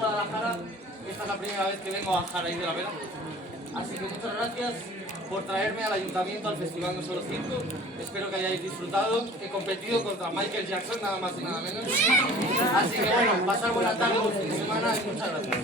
Guadalajara. Esta es la primera vez que vengo a Jaraíz de la Vela. Así que muchas gracias por traerme al ayuntamiento, al Festival No Solo Circo. Espero que hayáis disfrutado. He competido contra Michael Jackson, nada más y nada menos. Así que bueno, pasar buena tarde, buen fin de semana y muchas gracias.